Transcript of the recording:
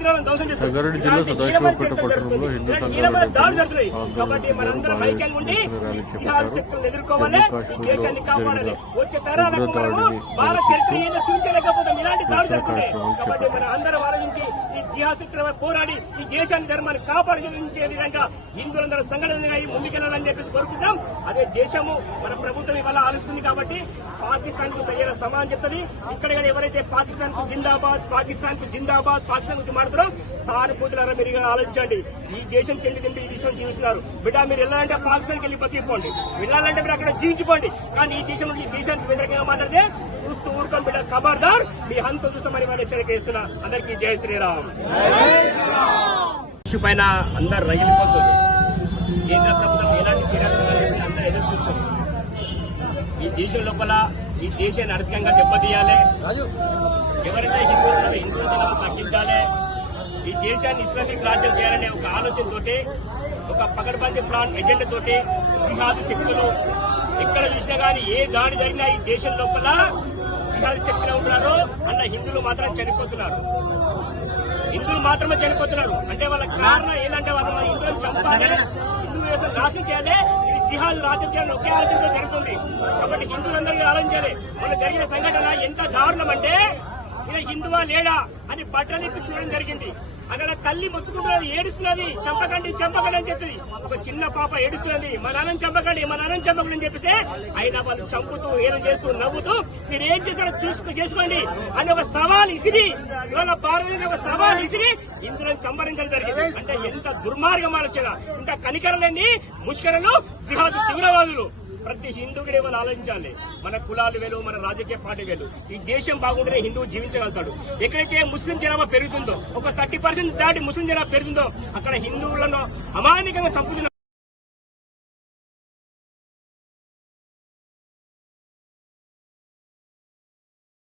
మందిరాలను ధ్వంసం పట్టణంలో. హిందూ సంఘాల కాబట్టి మనందరం ఐక్యంగా ఉండి శక్తులను ఎదుర్కోవాలి. దేశాన్ని కాపాడాలి. జరిగిన వచ్చే తరాలకు ఉగ్ర మనము దాడిని భారత చరిత్ర ఏదో చూపించలేకపోతాం. ఇలాంటి దాడులు జరుగుతున్నాయి. కార్యక్రమం కాబట్టి మన అందరం ఆలోచించి ఈ పోరాడి ఈ దేశాన్ని ధర్మాన్ని కాపాడించే విధంగా హిందువులందరూ సంఘటనగా అయి ముందుకెళ్ళాలని చెప్పేసి కోరుకుంటాం. అదే దేశము మన ప్రభుత్వం ఇవాళ ఆలోచిస్తుంది కాబట్టి పాకిస్తాన్కు సరైన సమానం చెప్తుంది. ఇక్కడ కానీ ఎవరైతే పాకిస్తాన్కు జిందాబాద్ పాకిస్తాన్కు జిందాబాద్ పాకిస్తాన్ గురించి మాట్లాడతారో సానుభూతులారా మీరు ఆలోచించండి. ఈ దేశం తిండి తిండి ఈ దేశం జీవిస్తున్నారు. బిడ్డ మీరు వెళ్ళాలంటే పాకిస్తాన్కి వెళ్ళి బతికిపోండి. వెళ్ళాలంటే మీరు అక్కడ జీవించిపోండి. కానీ ఈ దేశం ఈ దేశానికి వ్యతిరేకంగా మాట్లాడితే చూస్తూ ఊరుకోండి బిడ్డ. ఖబర్దార్ మీ హంత చూస్తామని వారు హెచ్చరిక ఇస్తున్నా అందరికీ జై శ్రీరామ్. పైన అందరు రగిలిపోతుంది కేంద్ర ప్రభుత్వం ఎలాంటి చర్యలు అందరూ ఎదురు చూస్తున్నారు. ఈ దేశం లోపల ఈ దేశాన్ని ఆర్థికంగా దెబ్బతీయాలి. ఎవరైతే హిందువులను హిందువులను తగ్గించాలి. ఈ దేశాన్ని ఇస్లామిక్ రాజ్యం చేయాలనే ఒక ఆలోచనతోటి ఒక పకడ్బందీ ప్లాన్ ఎజెండా తోటి జిహాద్ శక్తులు ఎక్కడ చూసినా కానీ ఏ దాడి జరిగినా ఈ దేశం లోపల జిహాద్ శక్తులు ఉంటున్నారు అన్న హిందువులు మాత్రం చనిపోతున్నారు. హిందువులు మాత్రమే చనిపోతున్నారు. అంటే వాళ్ళ కారణం ఏంటంటే వాళ్ళ హిందువులను చంపాలి హిందూ వ్యవస్థ నాశనం చేయాలి ఇది జిహాద్ రాజకీయాలను ఒకే ఆలోచనతో జరుగుతుంది. కాబట్టి హిందువులందరికీ ఆలోచించాలి. మన జరిగిన సంఘటన ఎంత దారుణం అంటే ఈయన హిందువా లేడా అని బట్టలిప్పి చూడడం జరిగింది. అక్కడ తల్లి మొత్తుకుంటున్నది ఏడుస్తున్నది చంపకండి చంపకండి అని చెప్పింది. ఒక చిన్న పాప ఏడుస్తున్నది మా నాన్న చంపకండి మా నాన్నని చంపకండి అని చెప్పేసి అయినా వాళ్ళు చంపుతూ ఏం చేస్తూ నవ్వుతూ మీరు ఏం చేస్తారో చూసుకు చేసుకోండి అని ఒక సవాల్ ఇసిరి ఇవాళ భారతదేశం ఒక సవాల్ ఇసిరి ఇందులో చంపరించడం జరిగింది. అంటే ఎంత దుర్మార్గం ఆలోచన. ఇంత కనికరలేని ముష్కరలు జిహాదు తీవ్రవాదులు. ప్రతి హిందువుడు ఏమైనా ఆలోచించాలి? మన కులాలు వేలు మన రాజకీయ పార్టీ వేలు. ఈ దేశం బాగుంటేనే హిందువు జీవించగలుగుతాడు. ఎక్కడైతే ముస్లిం జనాభా పెరుగుతుందో ఒక థర్టీ పర్సెంట్ దాటి ముస్లిం జనాభా పెరుగుతుందో అక్కడ హిందువులను అమానికంగా చంపుతున్నారు